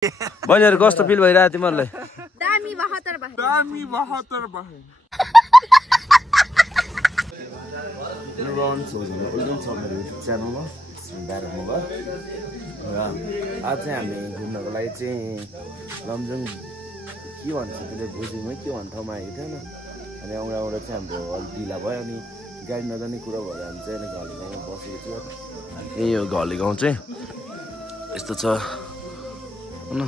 बहिनीहरु कस्तो फिल भइरहेको तिमीहरुलाई दामी 72 भयो च्यानलमा आज चाहिँ हामी घुम्नको लागि चाहिँ लमजुङ के भन्छ त्यसले भुजिङमै के भन्छ ठाउँमा आएको थिएन अनि आउँदा चाहिँ हाम्रो अलिक ढिला भयो अनि गाडी नजाने कुरा भएर हामी चाहिँ घले गाउँमा बसेको थियो यही हो घले गाउँ चाहिँ यस्तो छ होइन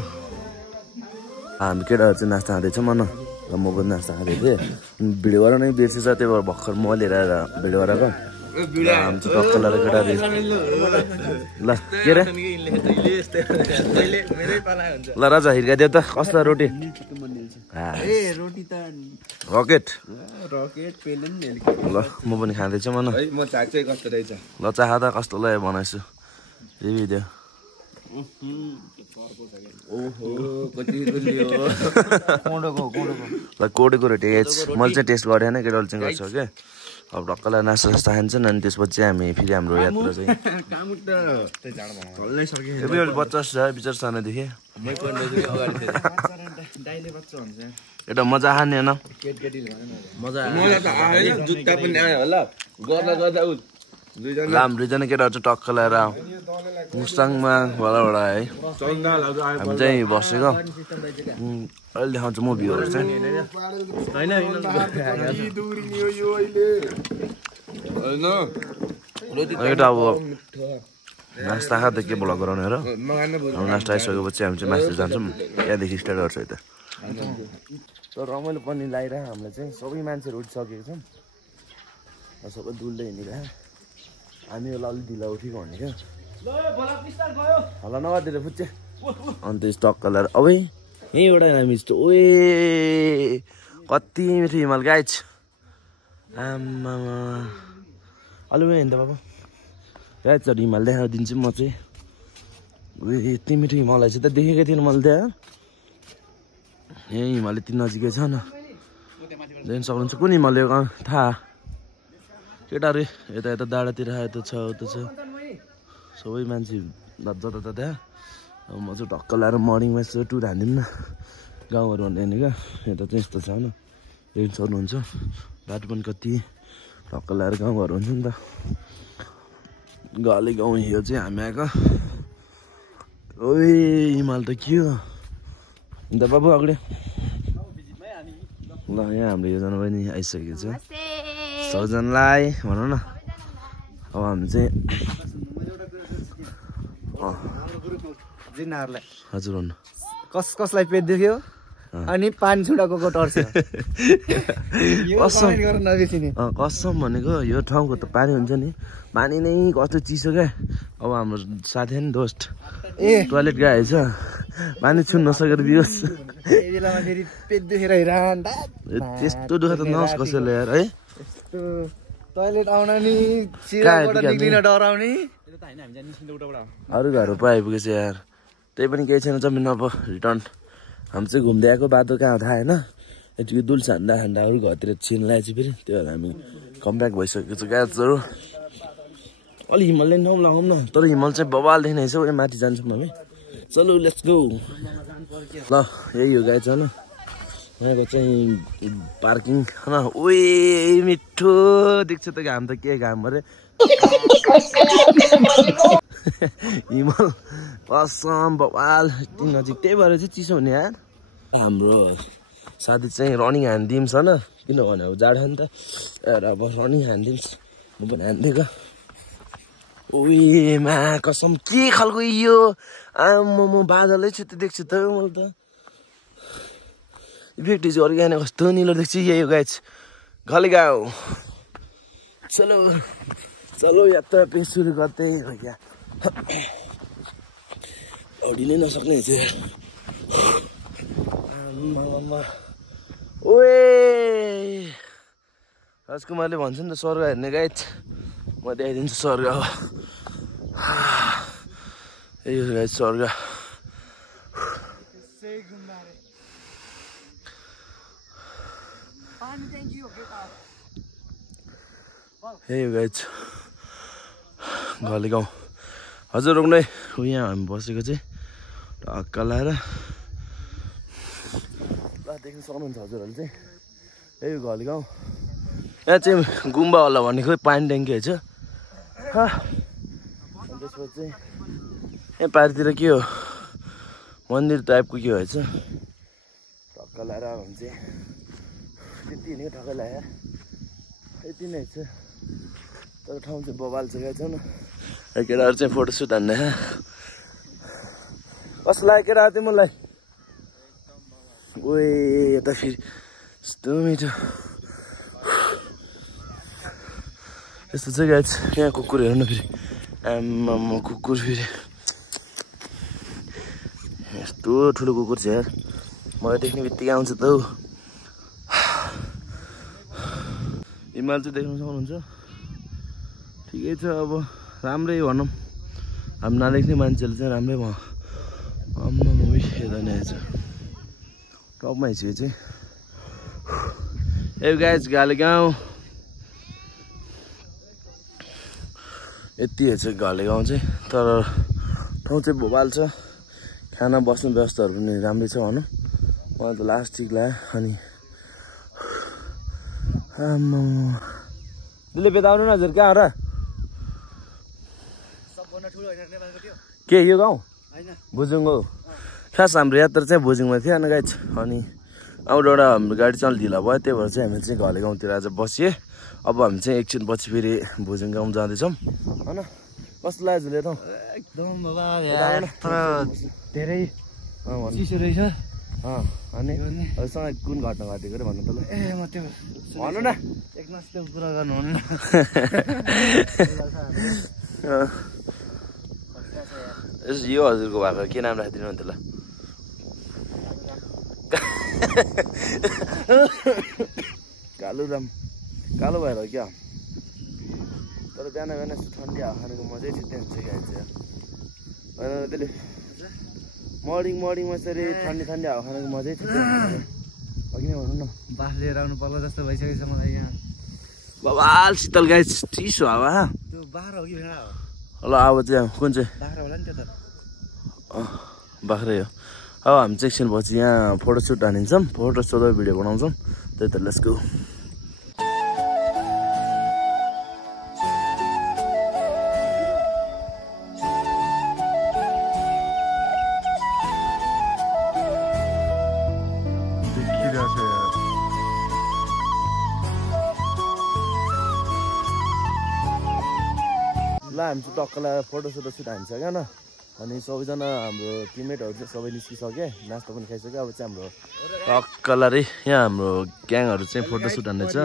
हामी केटाहरू चाहिँ नास्ता खाँदैछौँ होइन र म पनि नास्ता खाँदै थिएँ भिडियो गरेर नै बिर्सेछ त्यही भएर भर्खर म लिएर आएर भिडियो गरेको हामी चाहिँ टक्क लगाएर केटाहरू ल के अरे ल राजा हिर्काइदियो त कस्तो रोटी रकेट ल म पनि खाँदैछु मन ल चाह त कस्तो ल बनाइछु रिभ्यू दियो ल कोडेको रोटी मैले चाहिँ टेस्ट गरेन केटाले चाहिँ गर्छ क्या अब ढक्कलाई नास्ता सास्ता खान्छन् अनि त्यसपछि हामी फेरि हाम्रो यात्रा चाहिँ बच्चा छ विचार सानोदेखि एउटा मजा खाने होइन हाम्रो दुईजना केटाहरू चाहिँ टक्क लगाएर मुस्ताङमा होलाबाट है हामी चाहिँ बसेको अहिले देखाउँछु म भ्यूहरू चाहिँ एउटा अब नास्ता खाँदा के भ्लग गराउने र नास्ता आइसकेपछि हामी चाहिँ मास्टर जान्छौँ त्यहाँदेखि स्टार्ट गर्छ यता तर रमाइलो पनि लगाइरह हामीलाई चाहिँ सबै मान्छेहरू उठिसकेको छौँ सबै डुल्दै हिँडिरह हामी होला अलिक ढिला उठेको भने क्या होला नगरिदिएर फुच्चे अन्त स्टक कलर अब यहीँ एउटा हामी जस्तो ओए कति मिठो हिमाल गाइज आमा अलि पनि हिँड्दा बाबा गाइजहरू हिमाल देखाइदिन्छु म चाहिँ उयो यति मिठो हिमाल चाहिँ त देखेको थिएन मैले त्यहाँ यहीँ हिमाल यति नजिकै छ न देख्न सक्नुहुन्छ कुन हिमाल थाहा केटाहरू यता यता डाँडातिर यता छ उता छ सबै मान्छे जता तता अब म चाहिँ ढक्क लाएर मर्निङमा यसो टुर हान्दिनँ न गाउँहरू भन्ने होइन क्या यता चाहिँ यस्तो छ होइन रेन्ट सक्नुहुन्छ बाटो पनि कति ढक्क लाएर गाउँहरू हुन्छ नि त घले गाउँ यो चाहिँ हामी आएको ओए हिमाल त के हो अन्त बाबु अगाडि ल यहाँ हाम्रो योजना पनि आइसकेको छ सबैजनालाई भनौँ न अब हामी चाहिँ हजुर भन्नु कसलाई पेट दुख्यो अनि पानी छुडाको टर्छ कसम भनेको यो ठाउँको त पानी हुन्छ नि पानी नै कस्तो चिसो क्या अब हाम्रो साथी नि दोस्त टोइलेट गएको छ पानी छुन नसकेर दियोस् पेट दुखेर त्यस्तो दुःख त नहोस् कसैले यार है टोइलेट आउन नि निक्लिन डराउने अरू घरहरू पो आइपुगेछ यार त्यही पनि केही छैन जमिन अब रिटर्न हामी चाहिँ घुम्दै आएको बाटो कहाँ थाहा होइन यतिको दुल्छ हान्दा हान्दा अरू घरतिर छिन लगाएछ फेरि त्यो भएर हामी कमब्याक भइसकेको छ ग्यासहरू अलि हिमालले ठाउँ लगाउँ न तर हिमाल चाहिँ बबालदेखि नै छ उयो माथि जान्छौँ हामी चलो लेट्स गो ल यही हो गाइज होइन यहाँको चाहिँ पार्किङ होइन ओए मिठो देख्छ त घाम त के घाम अरे हिमाल कसम बवाल यति नजिक त्यही भएर चाहिँ चिसो हुने यार हाम्रो साथी चाहिँ रनिङ हानिदिउँ छ न किनभने अब जाडो नि त अब रनिङ हानिदिन्छ म पनि हानिदिएको ओएमा कसम के खालको यो म बादलै छु त देख्छु त मैले त इफेक्ट इज अर्ग्यानिक कस्तो निलो देख्छु यही हो गाइज घले गाउँ चलो चलो यात्रा पेस सुरु गर्दै हो क्या औडिनै नसक्ने थियो ओए राजकुमारले भन्छ नि त स्वर्ग हेर्ने गाइज म देखाइदिन्छु स्वर्ग हो यही हो गाइज स्वर्ग यही हो गाइज घले गाउँ हजुर रोक्नै यहाँ हामी बसेको चाहिँ टक्क लाएर ल देख्न सक्नुहुन्छ हजुरहरूले चाहिँ यही घले गाउँ यहाँ चाहिँ गुम्बा होला भनेको पानी ट्याङ्की छ त्यसपछि चाहिँ यहाँ पारितिर के हो मन्दिर टाइपको के भएछ टक्क लाएर भने चाहिँ त्यति नै ठक्क लगाएर यति नै छ तर ठाउँ चाहिँ बबाल छ क्या छ न केटाहरू चाहिँ फोटोसुट हान्ने कस्तो लाग्यो केटा थियो मलाई ओए यता फेरि यस्तो मिठो यस्तो चाहिँ गाइज यहाँ कुकुर हेर्नु न फेरि आम्मामा कुकुर फेरि यस्तो ठुलो कुकुर छ यार मलाई देख्ने बित्तिकै आउँछ त हौ हिमाल चाहिँ देख्न सक्नुहुन्छ ठिकै छ अब राम्रै भनौँ हामी नदेख्ने मान्छेले चाहिँ राम्रै भयो आम्मामा यता नै आएछ टपमा आइसक्यो चाहिँ ए गाइज घाले गाउँ यति हेर्छ घाले गाउँ चाहिँ तर ठाउँ चाहिँ भोबाल छ खाना बस्ने व्यवस्थाहरू पनि राम्रै छ भनौँ मलाई त लास्ट ठिक लाग्यो अनि आम्मा दिले बेताउनु न हजुर कहाँ र के यो गाउँ भुजुङ हो खास हाम्रो यात्रा चाहिँ भुजुङमा थियो अनि गाइज अनि आउट एउटा हाम्रो गाडी चाहिँ अलिक ढिला भयो त्यही भएर चाहिँ हामी चाहिँ घले गाउँतिर आज बसिए अब हामी चाहिँ एकछिन पछि फेरि भुजुङ गाउँ जाँदैछौँ होइन कस्तो लाग्यो झुले ठाउँ एकदम बाबा धेरै चिसो रहेछ अनि सँग कुन घटना घटेको अरे भन्नु त ल ए म त्यो भन्नु न एकनास त्यो कुरा गर्नु हुन्न यो हजुरको भएको के नाम राखिदिनु अन्त ल कालुराम कालो भएर क्या तर बिहान बिहान यस्तो ठन्डी हावा खानुको मजै छिट्टै हुन्छ क्या चाहिँ होइन त्यसले मर्निङमा यसरी ठन्डी हावा खानुको मजै छिट्टै हुन्छ अघि नै भन्नु न बास लिएर आउनु पर्ला जस्तो भइसकेको छ मलाई यहाँ बबाल शीतल गाई चिसो हावा त्यो बाख्रा हो कि भेडा हो ल अब चाहिँ कुन चाहिँ बाख्रा होला नि त्यो त बाख्रै हो अब हामी चाहिँ एकछिन पछि यहाँ फोटोसुट हानिन्छौँ फोटोसुट भिडियो बनाउँछौँ त्यही त लेट्स गो ल हामी चाहिँ टक्क लगाएर फोटोसुट हान्छ क्या न अनि सबैजना हाम्रो टिममेटहरू चाहिँ सबै निस्किसक्यो नास्ता पनि खाइसक्यो अब चाहिँ हाम्रो टक्क लगाएर यहाँ हाम्रो ग्याङहरू चाहिँ फोटोसुट हान्दैछ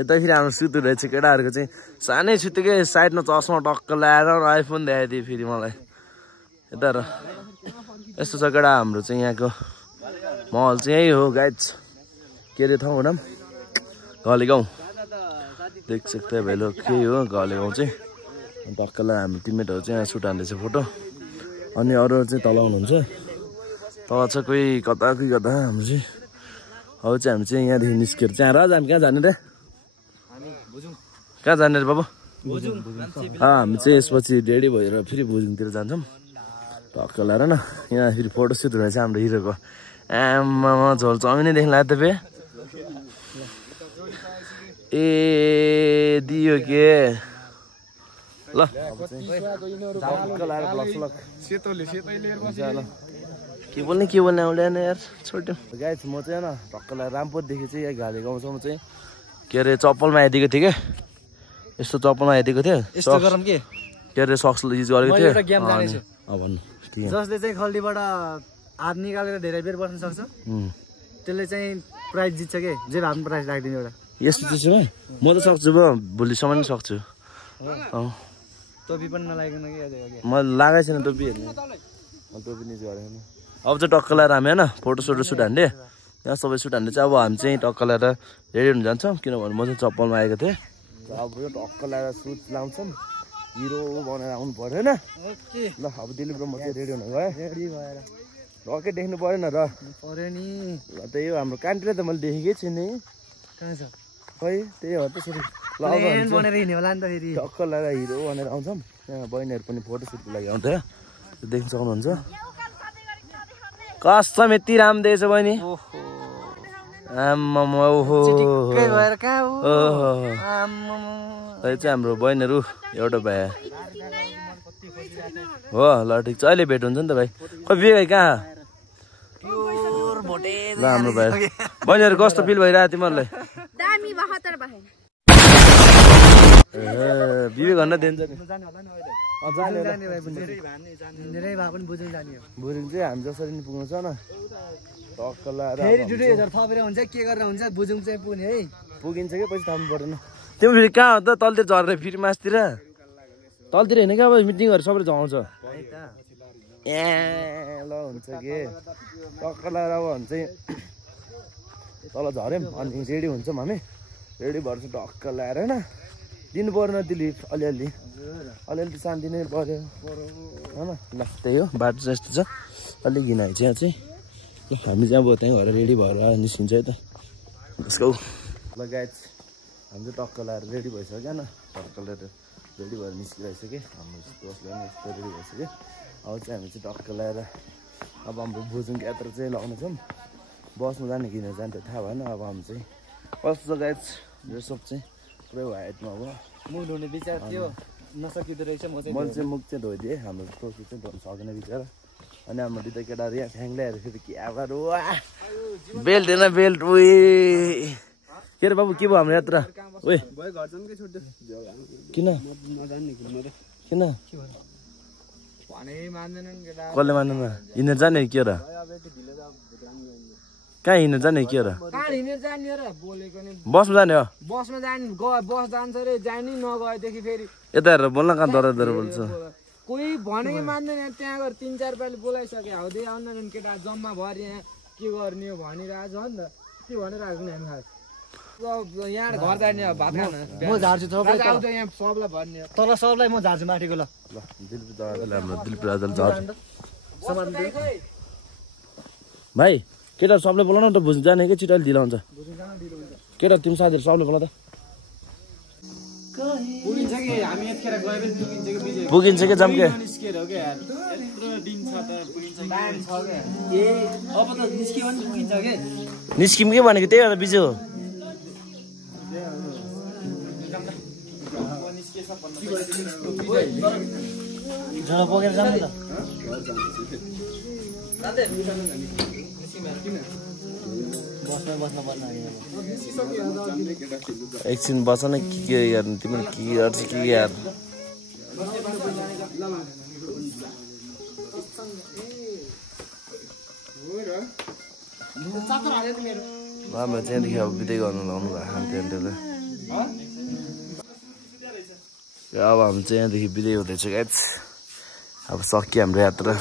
यता फेरि हाम्रो सुत्नु रहेछ केटाहरूको चाहिँ सानै सुत्तिकै साइडमा चस्मा टक्क लगाएर आइफोन देखाइदियो फेरि मलाई यता र यस्तो छ केटा हाम्रो चाहिँ यहाँको महल चाहिँ यही हो गाइज के अरे ठाउँ भनौँ घले गाउँ देख सक्दै भेलो केही हो घले गाउँ चाहिँ टक्कलाई हाम्रो टिममेटहरू चाहिँ यहाँ सुट हान्दैछ फोटो अनि अरू चाहिँ तल हुनुहुन्छ तल छ कोही कता हाम्रो चाहिँ अब चाहिँ हामी चाहिँ यहाँदेखि निस्केर चाहिँ राज हामी कहाँ जाने रे कहाँ जाने रे बाबु हामी चाहिँ यसपछि रेडी भएर फेरि भुजुङतिर जान्छौँ टक्क लगाएर न यहाँ फेरि फोटोसुट हुँदैछ हाम्रो हिरोको आमामा झोल चाउमिनै देख्न लाग्यो त ए दियो के ल के बोल्ने आउँदैन यार छोड्यो गाइस म चाहिँ होइन टक्कलाई रामपुरदेखि चाहिँ यहाँ घाले गाउँसम्म चाहिँ के अरे चप्पलमा आइदिएको थिएँ क्या यस्तो चप्पलमा आइदिएको थियो के अरे सक्स युज गरेको थियो भन्नु जसले चाहिँ खल्डीबाट हात निकालेर धेरै बेर बस्न सक्छ त्यसले चाहिँ प्राइज जित्छ के जे भए प्राइज राखिदिनु एउटा यस्तो त्यसो भए म त सक्छु भोलिसम्म नि सक्छु टोपी पनि नलागिकन कि म लगाएको छैन टोपी हेर्ने टोपी निज गरेन अब चाहिँ टक्क लगाएर हामी होइन फोटोसुट हान्ने यहाँ सबै सुट हान्ने चाहिँ अब हामी चाहिँ टक्क लगाएर रेडी हुन जान्छौँ किनभने म चाहिँ चप्पलमा आएको थिएँ अब यो टक्क लगाएर सुट लाउँछौँ हिरो बनाएर आउनु पऱ्यो होइन ल अब दिलीप र म चाहिँ रेडी हुनु गयो रेडी भएर रकेट देख्नु परेन र पर्यो नि ल त्यही हो हाम्रो कान्ट्री त मैले देखेकै छु नि कहाँ छ खै त्यही हो त्यसरी ल भनेर हिँड्यो होला नि त फेरि टक्क लगाएर हिरो भनेर आउँछौँ यहाँ बहिनीहरू पनि फोटोसुटको लागि आउँथ्यो देख्न सक्नुहुन्छ कसम यति राम्रो देखेछ बहिनी आम्मामा ओहो भएर कहाँ ओहो यो चाहिँ हाम्रो बहिनीहरू एउटा भाइ हो ल ठिक छ अहिले भेट हुन्छ नि त भाइ खै बिहे कहाँ ल हाम्रो भाइ बहिनीहरू कस्तो फिल भइरहेको तिमीहरूलाई दामी 72 भयो बिहे गर्न दिन्छ नि बुझिङ चाहिँ हामी जसरी नि पुग्नु छ न टक्क फेरि 2000 थपेर हुन्छ के गरेर हुन्छ बुझुङ चाहिँ पुग्ने है पुगिन्छ कि पैसा थाप्नु पर्दैन तिमी फेरि कहाँ हो त तलतिर झरेर फेरि मासतिर तलतिर होइन क्या अब मिटिङहरू सबै झआउँछ ए ल हुन्छ के टक्क लगाएर अब हुन्छ तल झऱ्यौँ अनि रेडी हुन्छौँ हामी रेडी भएर चाहिँ टक्क ल्याएर होइन दिनु परेन दिलिप अलिअलि शान्ति नै पऱ्यो होइन ल त्यही हो बाटो चाहिँ यस्तो छ अलिक घिनाइ चाहिँ यहाँ चाहिँ हामी चाहिँ अब त्यहीँ भएर रेडी भएर निस्किन्छ है त उसको ल गाइज हामी चाहिँ टक्क लगाएर रेडी भइसक्यो न टक्क लगाएर रेडी भएर निस्किरहेछ कि हाम्रो दोस्तले पनि यस्तो रेडी भइसक्यो अब चाहिँ हामी चाहिँ टक्क लगाएर अब हाम्रो बुजुङको यात्रा चाहिँ लगाउनु छौँ बसमा जाने किन जाने त थाहा भएन अब हामी चाहिँ कस्तो गाइज यो सब चाहिँ पुरै वाइटमा अब मुख धुने विचार थियो नसकिँदो रहेछ मैले चाहिँ मुख चाहिँ धोइदिएँ हाम्रो टोपी चाहिँ धुनु सकेन बिचरा अनि हाम्रो दुईवटा केटाहरू यहाँ फ्याङ ल्याएर फेरि के आएर बेल्ट होइन बेल्ट उयो के अरे बाबु के भयो हाम्रो यात्रा ओए किन किन कसले मान्दैन हिँडेर जाने के र कहाँ हिँडेर जाने के र बसमा जाने हो बसमा जाने बस जान्छ रे जाने नगएदेखि फेरि यता हेरेर बोल्न कहाँ दर दर बोल्छ कोही भनेकै मान्दैन त्यहाँ गएर 3-4 पालि बोलाइसके हाउदै आउँदैन केटा जम्मा भएर यहाँ के गर्ने हो भनिरहेको छ नि त के भनिरहेको नि हामी खास यहाँ घर जाने भात खान म झार्छु यहाँ सबलाई भन्ने तर सबलाई म झार्छु माथिको ल दिलीप दादाले हाम्रो दिलीप राजाले झार्छ भाइ केटा सबले बोलाउन त बुझ्नु जाने कि छिटो ढिलो हुन्छ केटा तिमी साथीहरू सबले बोला त पुगिन्छ कि हामी यतिखेर गए पनि पुगिन्छ कि बिजे पुगिन्छ कि जम्के निस्केर हो के यार यत्रो दिन छ त पुगिन्छ कि टाइम छ के ए अब त निस्कियो भने पुगिन्छ के निस्किम के भनेको त्यही भएर बिजी हो झडा बोकेर जानु त एकछिन बस न के हेर्नु तिमीले के गर्छ के यार राम्रो त्यहाँदेखि अब बिदै गर्नु लाउनु भएको खान्थ्यो अब हामी चाहिँ यहाँदेखि बिदै हुँदैछ गाइज अब सकियो हाम्रो यात्रा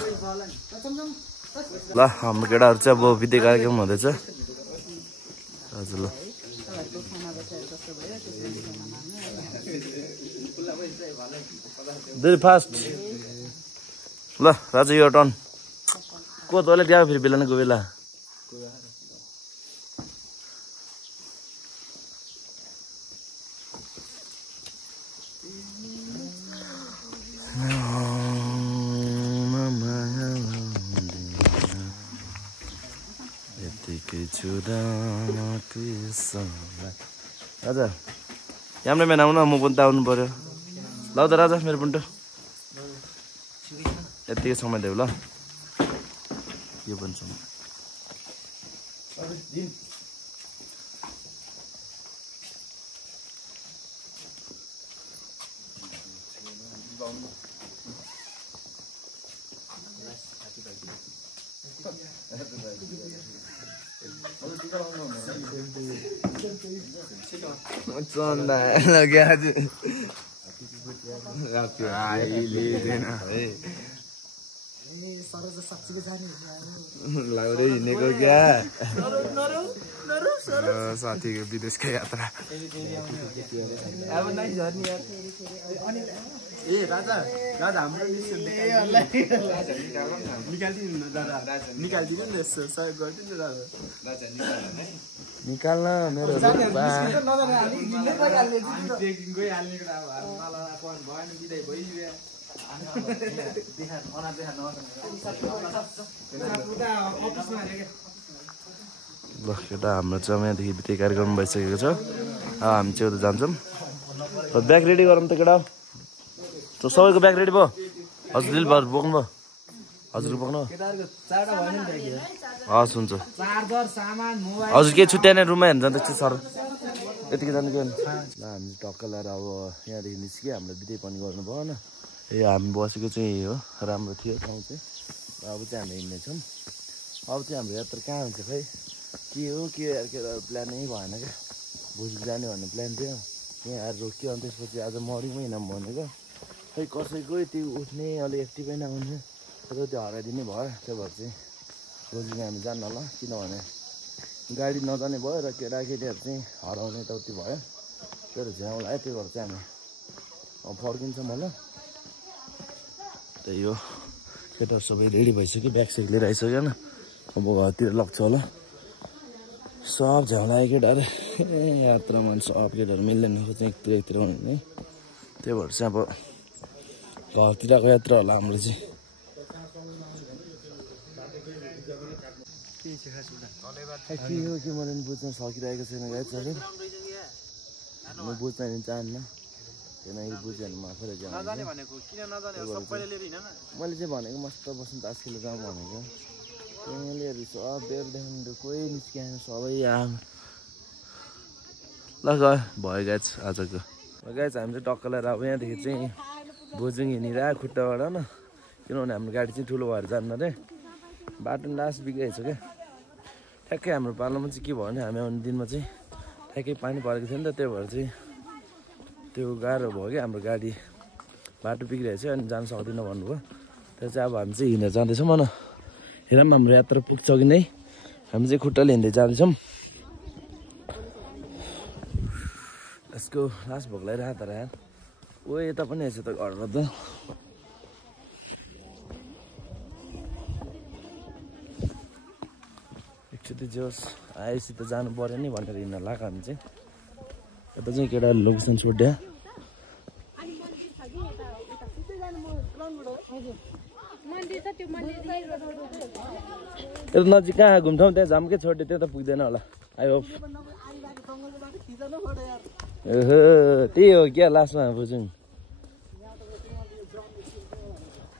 ल हाम्रो केटाहरू चाहिँ अब बिदै कार्यक्रम हुँदैछ हजुर ल धेरै फास्ट ल राजु यो टर्न को तैँले गयो फेरि बेला न गयो बेला राजा क्यामराम्यान आउनु म पनि त आउनु पर्यो ल त राजा मेरो पनि यतिकै समय देऊ ल यो पनि समय चन्दा लग्यो आज लाउरै हिँडेको क्या साथीको विदेशको यात्रा ए राजा राजा हाम्रो निकालिदिनु नि यसो सहयोग गरिदिनु राजा निकाल्न मेरो ल केटा हाम्रो चाहिँ यहाँदेखि बिते कार्यक्रम भइसकेको छ अब हामी चाहिँ उता जान्छौँ ब्याग रेडी गरौँ त केटा सबैको ब्याग रेडी भयो हजुर दिल भयो बोक्नु भयो हजुर बोक्नु हस् हुन्छ हजुर के छुट्याएन रुममा हेर्नु जाँदैछ सर यतिकै जानु के ल हामी टक्क लगाएर अब यहाँदेखि निस्क्यो हाम्रो बिते पनि गर्नु भएन हामी बसेको चाहिँ यही हो राम्रो थियो ठाउँ चाहिँ अब चाहिँ हामी हिँड्नेछौँ अब चाहिँ हाम्रो यात्रा कहाँ हुन्छ खै के हो प्लानै भएन क्या भोलि जाने भन्ने प्लान थियो यहाँ आएर रोक्यो अनि त्यसपछि आज मर्निङमै हिँडौँ भनेको खै कसैको त्यो उठ्ने अलिक एक्टिभै नहुने त्यो हराइदिने भयो त्यही भएर चाहिँ भोलि हामी जान्न होला किनभने गाडी नजाने भयो र केटाकेटीहरू चाहिँ हराउने यताउति भयो त्यो झ्याउँ लाग्यो त्यही भएर चाहिँ हामी फर्किन्छौँ होला त्यही हो केटाहरू सबै रेडी भइसक्यो ब्याग सेग लिएर आइसक्यो होइन अब घरतिर लग्छ होला सब झ्याउ लाग्यो केटाहरू यात्रामा सब केटाहरू मिल्दैन चाहिँ एकतिर भने त्यही भएर चाहिँ अब घरतिरको यात्रा होला हाम्रो चाहिँ के हो कि मैले बुझ्न सकिरहेको छैन गाडी म बुझ्न नि चाहन्न किनकि बुझ्यो भने म आफैले जान्छु मैले चाहिँ भनेको मस्त बस्नु तास खेलेर जाउँ भनेको फेमिलीहरू सब बेरदेखि कोही निस्किएन सबै आम ल गयो भयो गाइज आजको गाइज हामी चाहिँ टक्क लगाएर अब यहाँदेखि चाहिँ बोजुङ हिँडिरहेको खुट्टाबाट होइन किनभने हाम्रो गाडी चाहिँ ठुलो भएर जान्न अरे बाटो लास्ट बिग्रेको छ क्या ठ्याक्कै हाम्रो पालोमा चाहिँ के भयो भने हामी आउने दिनमा चाहिँ ठ्याक्कै पानी परेको थियो नि त त्यही भएर चाहिँ त्यो गाह्रो भयो क्या हाम्रो गाडी बाटो बिग्रेको छ अनि जान सक्दिनँ भन्नुभयो त्यहाँ चाहिँ अब हामी चाहिँ हिँडेर जाँदैछौँ होइन हेरौँ हाम्रो यात्रा पुग्छ कि नै हामी चाहिँ खुट्टाले हिँड्दै जाँदैछौँ यसको लास्ट भोक लगाइरहेको तर यार ओ यता पनि रहेछ त घरमा त एकचोटि जोस् आएपछि त जानु पऱ्यो नि भनेर हिँड्न लाग्यो हामी चाहिँ यता चाहिँ केटाहरूले लोकेसन छोड्या यता नजिक कहाँ घुम्ठाउँ त्यहाँ झामकै छोड्यो त्यो त पुग्दैन होला आई होप ओहो त्यही हो क्या लास्टमा बुझौँ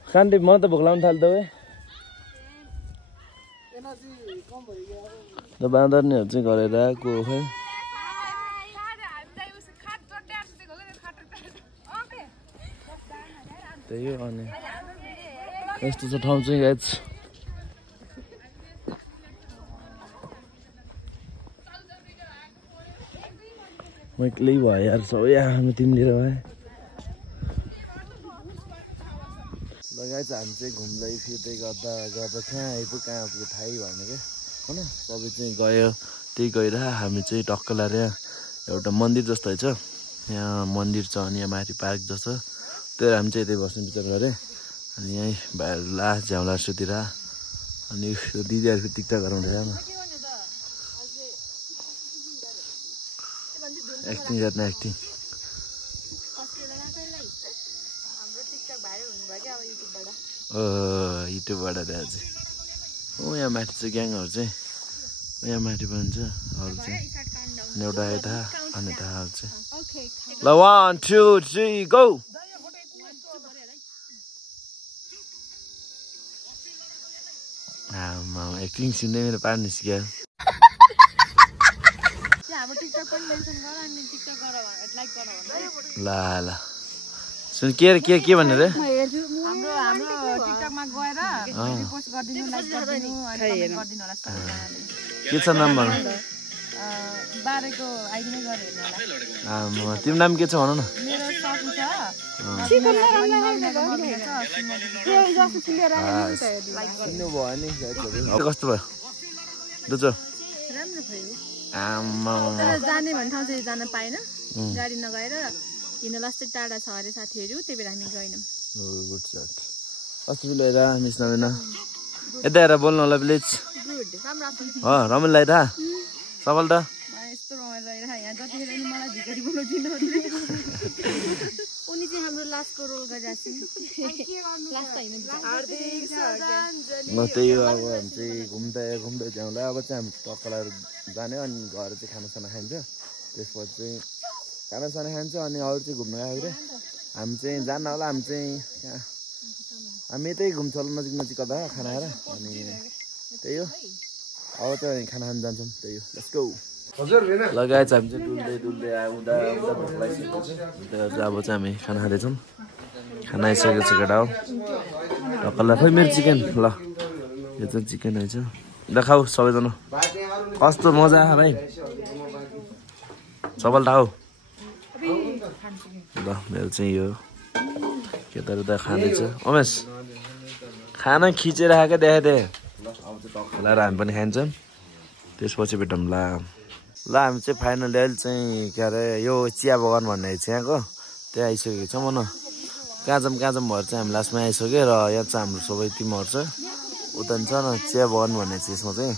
खान्डे म त भोक लाउनु थाल्दो है त बाँदर्नेहरू चाहिँ गरेर आएको खै त्यही हो अनि यस्तो छ ठाउँ चाहिँ गाइज म एक्लै भयो यार सबै हामी तिमी लिएर भए ल गाइज हामी चाहिँ घुम्दै फिर्दै गर्दा कहाँ आइपुग्यो थाहै भएन क्या होइन सबै चाहिँ गयो त्यही गएर हामी चाहिँ टक्क लाएर एउटा मन्दिर जस्तो छ यहाँ मन्दिर छ अनि यहाँ माथि पार्क जस्तो त्यही हामी चाहिँ यतै बस्ने विचार गरेँ अनि यहीँ भाइहरू लास्ट झ्याउला सुतिर अनि दिदीहरूको टिकटक गराउँदै एक्टिङ गर्ने एक्टिङ युट्युबबाट त्यहाँ चाहिँ यहाँ माथि चाहिँ ग्याङहरू चाहिँ यहाँ माथि पनि छ अरू चाहिँ अनि एउटा यता अनि यताहरू चाहिँ ल 1 2 3 गो एक्टिङ सुन्दै मेरो पार निस्क्यो ल ल सुन के भनेर के छ नाम भन तिम्रो नाम के छ भन न कस्तो भयो दुजो जाने भन्ने ठाउँ चाहिँ जान पाएन गाडी नगएर हिँड्न लास्ट टाढा छ अरे साथीहरू त्यही भएर हामी गएनौँ गुड सट अस्ति ल्याएर मिस नभएन यता हेर बोल्नु होला प्लिज हो रमाइलो लगाइरह सबल त यस्तो रमाइलो लगाइरह यहाँ जतिखेर नि मलाई झिकरी बोलाउँदिन उनी चाहिँ हाम्रो लास्टको रोल गरिरहेको लास्ट होइन त्यही हो अब हामी चाहिँ घुम्दै घुम्दै जाउँला अब चाहिँ हामी टक्कलाहरू जाने अनि घर चाहिँ खानासाना खान्छ त्यसपछि चाहिँ खानासाना खान्छ अनि अरू चाहिँ घुम्न गएको रे हामी चाहिँ जान्न होला हामी चाहिँ हामी यतै घुम्छ होला नजिक नजिक कता खाना खाएर अनि त्यही हो अब चाहिँ खाना खान जान्छौँ त्यही हो लेट्स गो लगाएछ हामी चाहिँ डुल्दै डुल्दै आउँदा आउँदा भोक लागिसकेको छ त्यही चाहिँ अब चाहिँ हामी खाना खाँदैछौँ खाना आइसकेको छ केटा हो टक्कला खोइ मेरो चिकन ल यो चाहिँ चिकन रहेछ देखाऊ सबैजना कस्तो मजा आयो भाइ सबल खाऊ ल मेरो चाहिँ यो केटाहरू त खाँदैछ उमेश खाना खिचेर आएको देखाइदिए ल अब चाहिँ टक्कला हामी पनि खान्छौँ त्यसपछि भेटौँ ल हामी चाहिँ फाइनल अहिले चाहिँ के अरे यो चिया बगान भन्ने छ यहाँको त्यहाँ आइसकेको छ मन काजम भएर चाहिँ हामी लास्टमा आइसक्यो र यहाँ चाहिँ हाम्रो सबै टिमहरू छ उता छ न चिया बगान भन्ने छ यसमा चाहिँ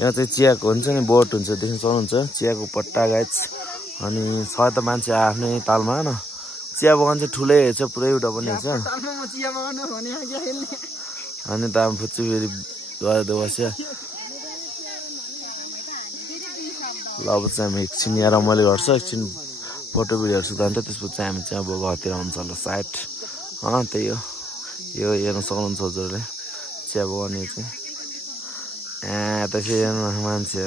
यहाँ चाहिँ चियाको हुन्छ नि बोट हुन्छ देख्न सक्नुहुन्छ चियाको पट्टा गाछ अनि छ त मान्छे आफ्नै तालमा न चिया बगान चाहिँ ठुलै छ पुरै एउटा पनि छ अनि त हामी फुच्ची फेरि गएर बस्यो ल अब चाहिँ हामी एकछिन यहाँ रमाइलो गर्छ एकछिन फोटो भिडियोहरू सुधार्छ त्यसपछि चाहिँ हामी चाहिँ अब घरतिर आउँछ होला साइड त्यही हो यो हेर्न सक्नुहुन्छ हजुरहरूले चिया बगान यो चाहिँ त फेरि मान्छे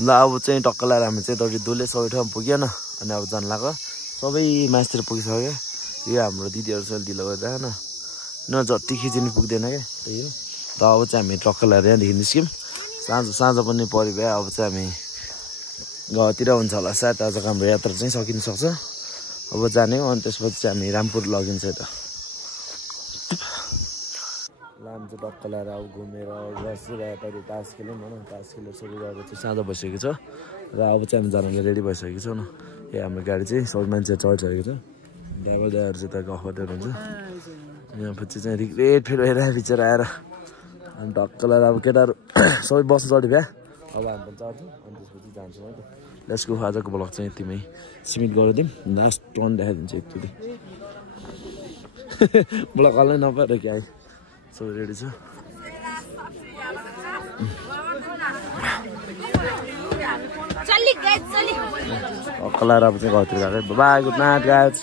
ल अब चाहिँ टक्क लगाएर हामी चाहिँ दौडी दुले सबै ठाउँ पुगेन अनि अब जान लाग्यो सबै मासतिर पुगिसक्यो यो हाम्रो दिदीहरू चाहिँ ढिलो गर्दा होइन न जति खिचिनु पुग्दैन क्या त्यही हो त अब चाहिँ हामी टक्क लगाएर यहाँदेखि निस्क्यौँ साँझ पनि पऱ्यो भए अब चाहिँ हामी घरतिर हुन्छ होला सायद आजको हाम्रो यात्रा चाहिँ सकिन सक्छ अब जाने हो अनि त्यसपछि चाहिँ हामी रामपुर लगिन्छ त लाम चाहिँ टक्क लगाएर अब घुमेर बसिरहेको यताउति तास खेल्यौँ होइन तास खेलेर सबै अब चाहिँ साँझ भइसकेको छ र अब चाहिँ हामी जानुलाई रेडी भइसकेको छ न ए हाम्रो गाडी चाहिँ सबै मान्छे चढिसकेको छ ड्राइभर दाइहरू चाहिँ त गफ गर्दै हुन्छ यहाँ पछि चाहिँ रिग्रेट फेरि भइरहेको बिचरा आएर अनि टक्क लगाएर अब केटाहरू सबै बस्नु चढ्यो भ्या अब हामी पनि चढ्छौँ अनि त्यसपछि जान्छौँ है त लेट्सको आजको ब्लग चाहिँ यतिमै सिमिट गरिदिउँ लास्ट टर्न देखाइदिन्छु एकचोटि ब्लग हल्लै नपाएर कि आयो सबै रेडी छ टक्क लगाएर अब चाहिँ घरतिर गएको बाई गुड नाइट गाइज